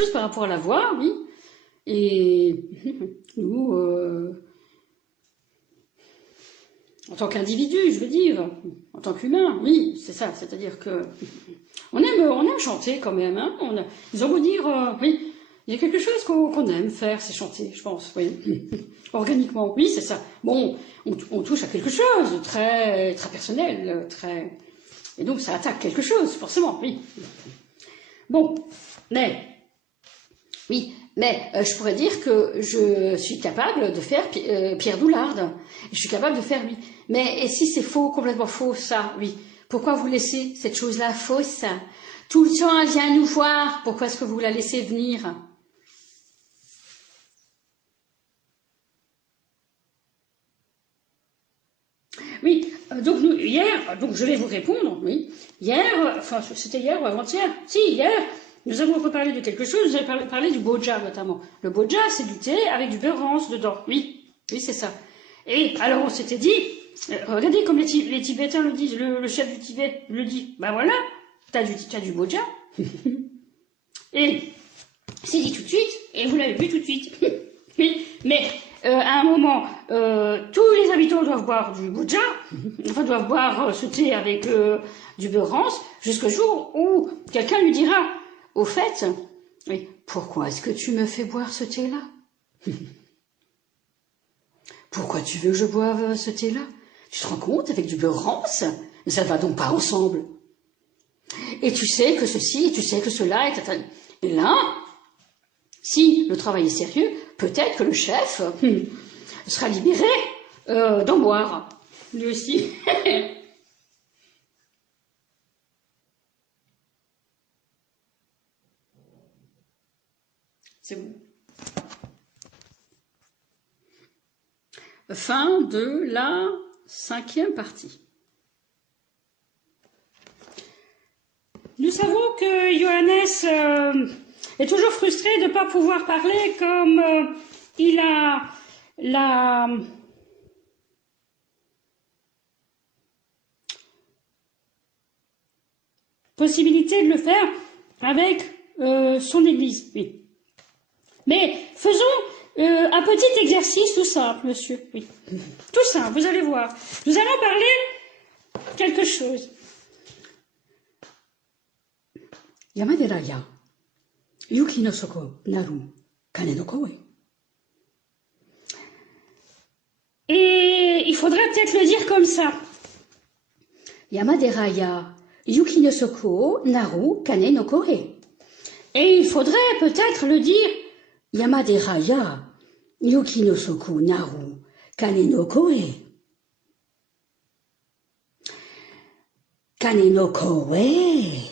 chose par rapport à la voix, oui. Et nous, en tant qu'individu, je veux dire, en tant qu'humain, oui, c'est ça. C'est-à-dire que on aime chanter quand même. Hein, ils ont beau dire, oui, il y a quelque chose qu'on aime faire, c'est chanter, je pense, oui. Organiquement, oui, c'est ça. Bon, on touche à quelque chose de très, très personnel, très... Et donc ça attaque quelque chose, forcément, oui. Bon, mais... Oui, mais je pourrais dire que je suis capable de faire Pierre Doularde. Je suis capable de faire, oui. Mais et si c'est faux, complètement faux, ça, oui. Pourquoi vous laissez cette chose-là fausse? Tout le temps, elle vient nous voir. Pourquoi est-ce que vous la laissez venir? Oui, donc nous, hier, donc je vais vous répondre, oui. Hier, enfin c'était hier ou avant-hier? Si, hier, nous avons reparlé de quelque chose, nous avons parlé du boja notamment. Le boja, c'est du thé avec du beurre rance dedans, oui, oui c'est ça. Et alors on s'était dit, regardez comme les Tibétains le disent, le chef du Tibet le dit, ben voilà, t'as du boja. Et c'est dit tout de suite, et vous l'avez vu tout de suite. Oui, mais à un moment, tous les habitants doivent boire du boja, enfin doivent boire ce thé avec du beurre rance, jusqu'au jour où quelqu'un lui dira, au fait, oui, pourquoi est-ce que tu me fais boire ce thé-là? Pourquoi tu veux que je boive ce thé-là? Tu te rends compte avec du beurre rance? Mais ça ne va donc pas ensemble. Et tu sais que ceci, et tu sais que cela, et là, si le travail est sérieux, peut-être que le chef sera libéré d'en boire, lui aussi. C'est bon. Fin de la 5e partie. Nous savons que Johannes est toujours frustré de ne pas pouvoir parler comme il a la possibilité de le faire avec son église. Oui. Mais faisons un petit exercice tout simple, monsieur. Oui. Tout simple, vous allez voir. Nous allons parler quelque chose. Yamaderaya, Yuki no soko naru, kane no koe. Et il faudrait peut-être le dire comme ça. Yamaderaya, Yuki no soko naru, kane no koe. Et il faudrait peut-être le dire Yamaderaya, Yuki no soko naru, kane no koe. Kane no koe.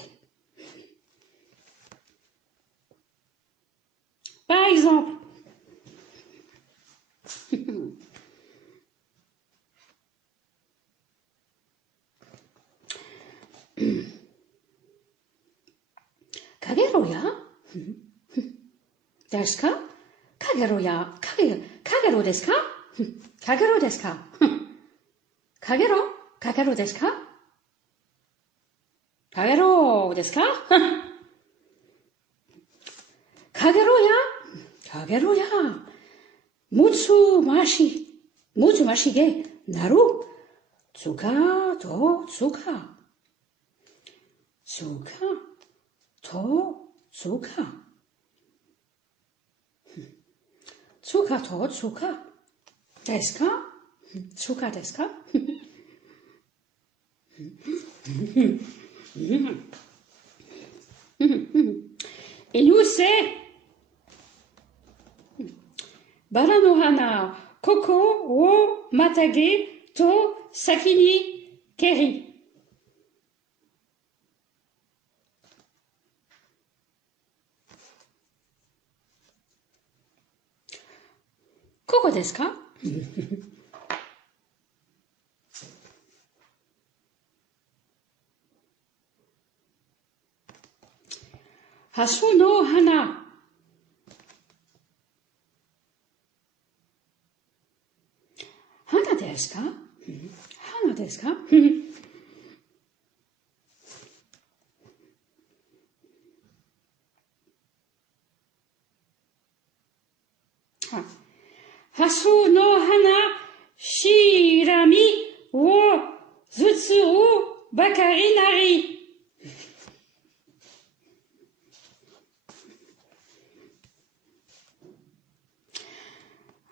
Par exemple, Kageroya, desu ka? Kageroya, kagero desu ka? Kagero desu ka? Kagero desu ka? Kagero desu ka? Kageroya, mutsu mashi ge, naru, tsuka to tsuka. Tsuka to tsuka. Tsuka to tsuka. Desu ka? Tsuka desu ka? Et nous, c'est Bara no hana, koko wo matage to sakini keri. Koko desu ka? Hasu no hana. Hana desu ka? Hana desu ka? Ah. Hasu no hana shirami wo zutsuru bakari nari.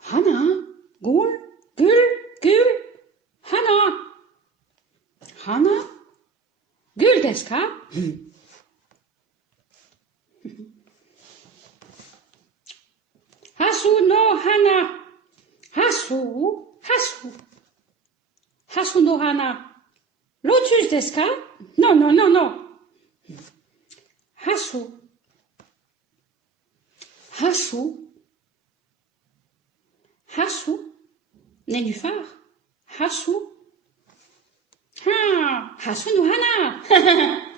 Hana, gul, gul, gul, hana. Hana, gul desu ka? Hasu no hana. Hasu, hasu. Hasu no hana. Lotus desu ka? Non, non, non, non. Hasu. Hasu. Hasu. Nénuphar. Hasu. Ah, hasu no hana.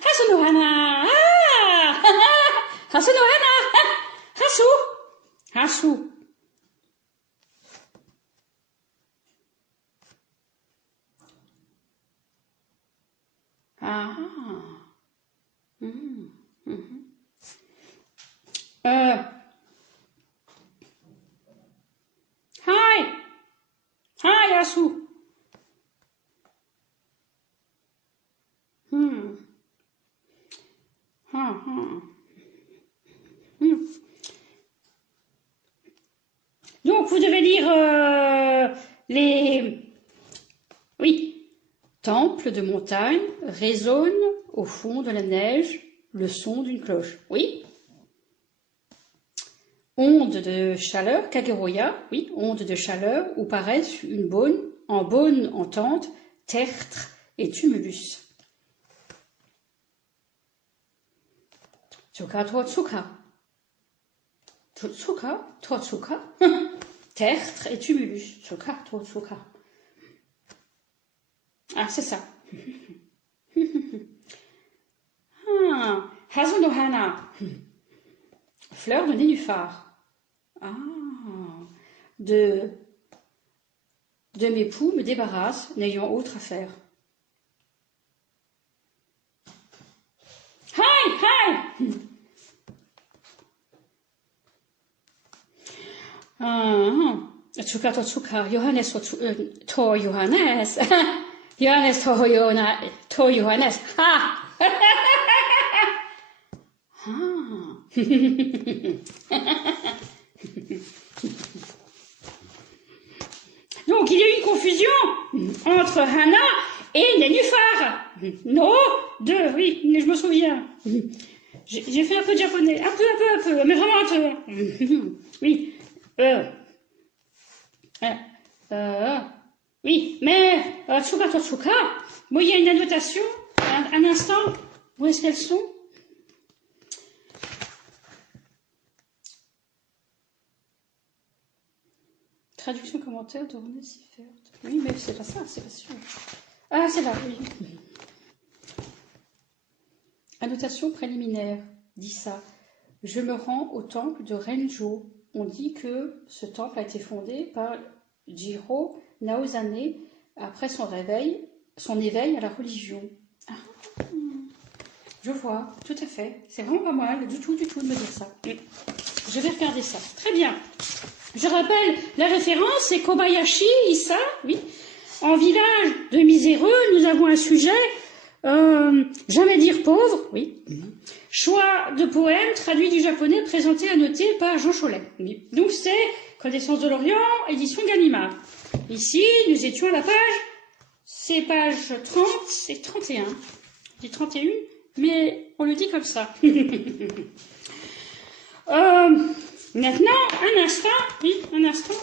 Hasu no hana. Ah, hasu no hana. Hasu. Hasu. Ah. Mm. Mm-hmm. Hi. Hi, Hasu. Donc, vous devez lire les... Oui. Temple de montagne résonne au fond de la neige le son d'une cloche. Oui. Onde de chaleur, kageroya. Oui, onde de chaleur où paraissent une bonne entente, tertre et tumulus. Tsuka, totsuka. Totsuka, totsuka. Tertre et tumulus. Tsuka, totsuka. Ah, c'est ça. Ah, hasu no hana. Fleur de nénuphar. Ah, de mes poux me débarrasse, n'ayant autre à faire. Hi, hi. Tsuka to tsuka, Johannes to Johannes. Johannes to Johannes. Ha! Donc, il y a eu une confusion entre Hana et Nénuphar. No, deux, oui, je me souviens. J'ai fait un peu de japonais, un peu, mais vraiment un peu. Oui, oui, mais Tsuka to Tsuka, bon, il y a une annotation, un instant, où est-ce qu'elles sont? Traduction commentaire de René Siffert. Oui, mais c'est pas ça, c'est pas sûr. Ah, c'est là, oui. Annotation préliminaire, dit ça. Je me rends au temple de Renjo. On dit que ce temple a été fondé par Jiro Naozane après son éveil à la religion. Ah, je vois, tout à fait. C'est vraiment pas mal du tout de me dire ça. Je vais regarder ça. Très bien. Je rappelle la référence, c'est Kobayashi Issa, oui. En village de miséreux, nous avons un sujet, jamais dire pauvre, oui. Choix de poème traduit du japonais présenté à noter par Jean Chollet. Oui. Donc c'est Connaissance de l'Orient, édition Gallimard. Ici, nous étions à la page, c'est page 30 et 31. Je dis 31, mais on le dit comme ça. Maintenant, un instant, oui, un instant.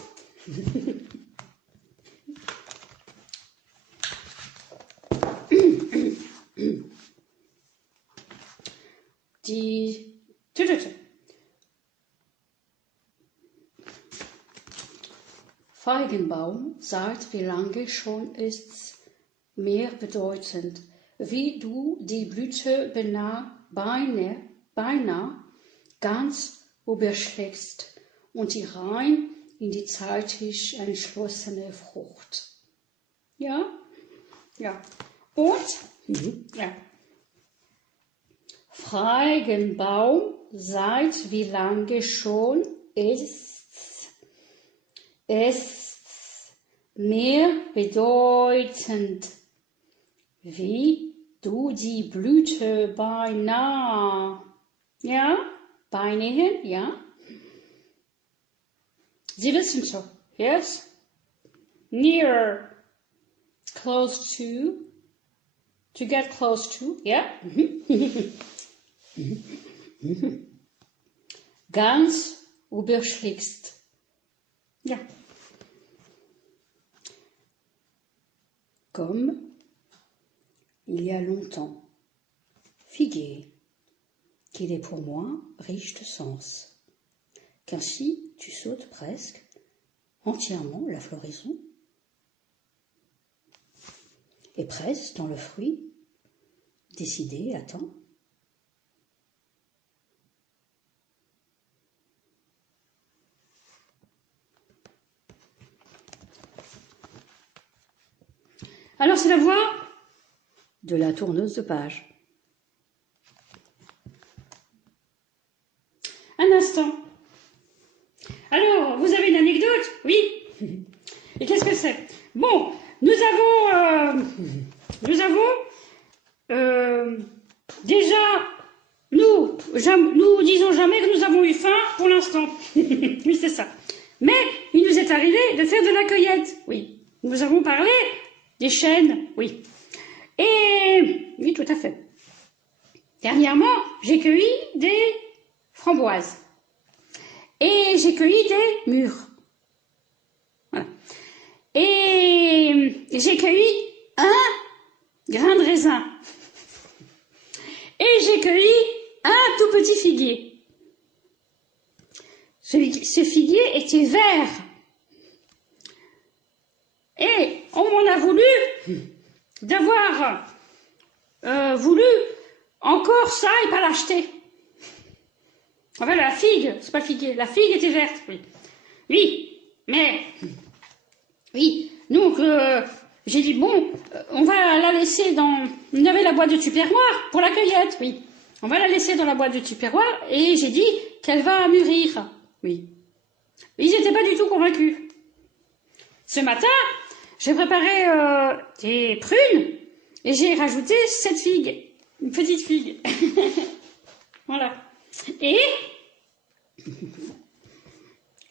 Feigenbaum sagt, wie lange schon ist's mehr bedeutend, wie du die Blüte beinahe ganz überschlägst und die rein in die zeitig entschlossene Frucht. Ja? Ja. Und? Ja. Feigenbaum, seit wie lange schon ist's ist mehr bedeutend, wie du die Blüte beinahe, ja, beinahe, ja. Sie wissen schon, yes, near, close to get close to, ja. Ganz überschlägst. Ja. Comme il y a longtemps, figuier, qu'il est pour moi riche de sens, qu'ainsi tu sautes presque entièrement la floraison, et presque dans le fruit, décidé à temps. Alors c'est la voix de la tourneuse de page. Un instant. Alors, vous avez une anecdote? Oui. Et qu'est-ce que c'est? Bon, nous avons déjà, nous disons jamais que nous avons eu faim pour l'instant. Oui, c'est ça. Mais il nous est arrivé de faire de la cueillette. Oui. Nous avons parlé des chênes. Oui. Et oui, tout à fait. Dernièrement, j'ai cueilli des framboises. Et j'ai cueilli des mûres. Voilà. Et j'ai cueilli un grain de raisin. Et j'ai cueilli un tout petit figuier. Ce figuier était vert. Et on m'en a voulu d'avoir voulu encore ça et pas l'acheter. Enfin, la figue, c'est pas le figuier, la figue était verte, oui. Oui, mais, oui, donc, j'ai dit, bon, on va la laisser dans, on avait la boîte de tupperware pour la cueillette, oui. On va la laisser dans la boîte de tupperware et j'ai dit qu'elle va mûrir, oui. Ils n'étaient pas du tout convaincus. Ce matin, j'ai préparé des prunes et j'ai rajouté cette figue, une petite figue. Voilà. Et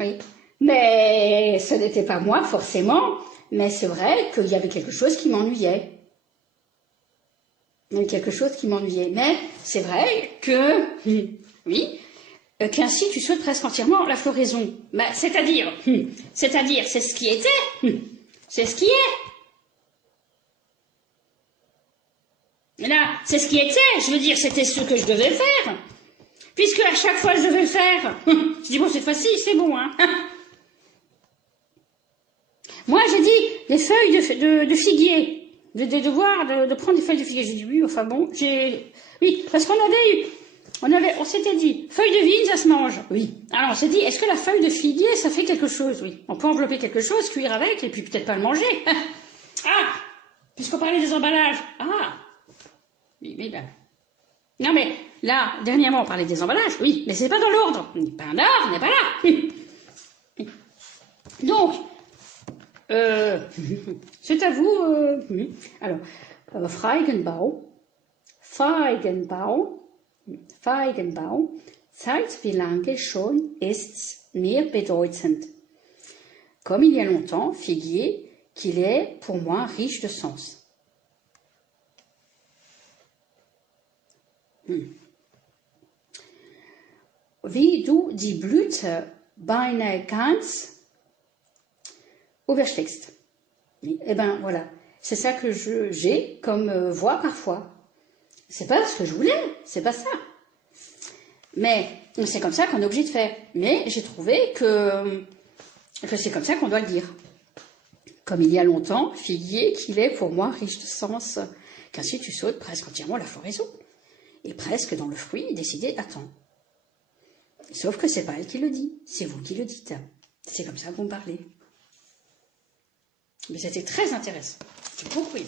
oui, mais ce n'était pas moi forcément, mais c'est vrai qu'il y avait quelque chose qui m'ennuyait. Il y avait quelque chose qui m'ennuyait, mais c'est vrai que, oui, qu'ainsi tu sautes presque entièrement la floraison. Ben, c'est-à-dire, c'est ce qui était, c'est ce qui est. Là, c'est ce qui était, je veux dire, c'était ce que je devais faire. Puisque à chaque fois je devais le faire, je dis bon cette fois-ci c'est bon hein. Moi j'ai dit des feuilles de figuier, de prendre des feuilles de figuier. J'ai dit oui enfin bon oui parce on s'était dit feuilles de vigne ça se mange. Oui. Alors on s'est dit est-ce que la feuille de figuier ça fait quelque chose? Oui. On peut envelopper quelque chose, cuire avec et puis peut-être pas le manger. Ah puisqu'on parlait des emballages. Ah oui mais ben. Non mais, là, dernièrement, on parlait des emballages, oui, mais c'est pas dans l'ordre. Pas en ordre, on n'est pas là. Donc, c'est à vous. Alors, Feigenbaum, seit wie lange schon ist's mir bedeutend. Comme il y a longtemps, figuier, qu'il est pour moi riche de sens. Wie du die Blüte beinahe ganz überschlägst. Eh ben voilà, c'est ça que j'ai comme voix parfois. C'est pas ce que je voulais, c'est pas ça. Mais c'est comme ça qu'on est obligé de faire. Mais j'ai trouvé que c'est comme ça qu'on doit le dire. Comme il y a longtemps, figuier qu'il est pour moi riche de sens, qu'ainsi tu sautes presque entièrement la floraison. Et presque dans le fruit, décidé à temps. Sauf que c'est pas elle qui le dit, c'est vous qui le dites. C'est comme ça que vous me parlez. Mais c'était très intéressant. J'ai beaucoup aimé.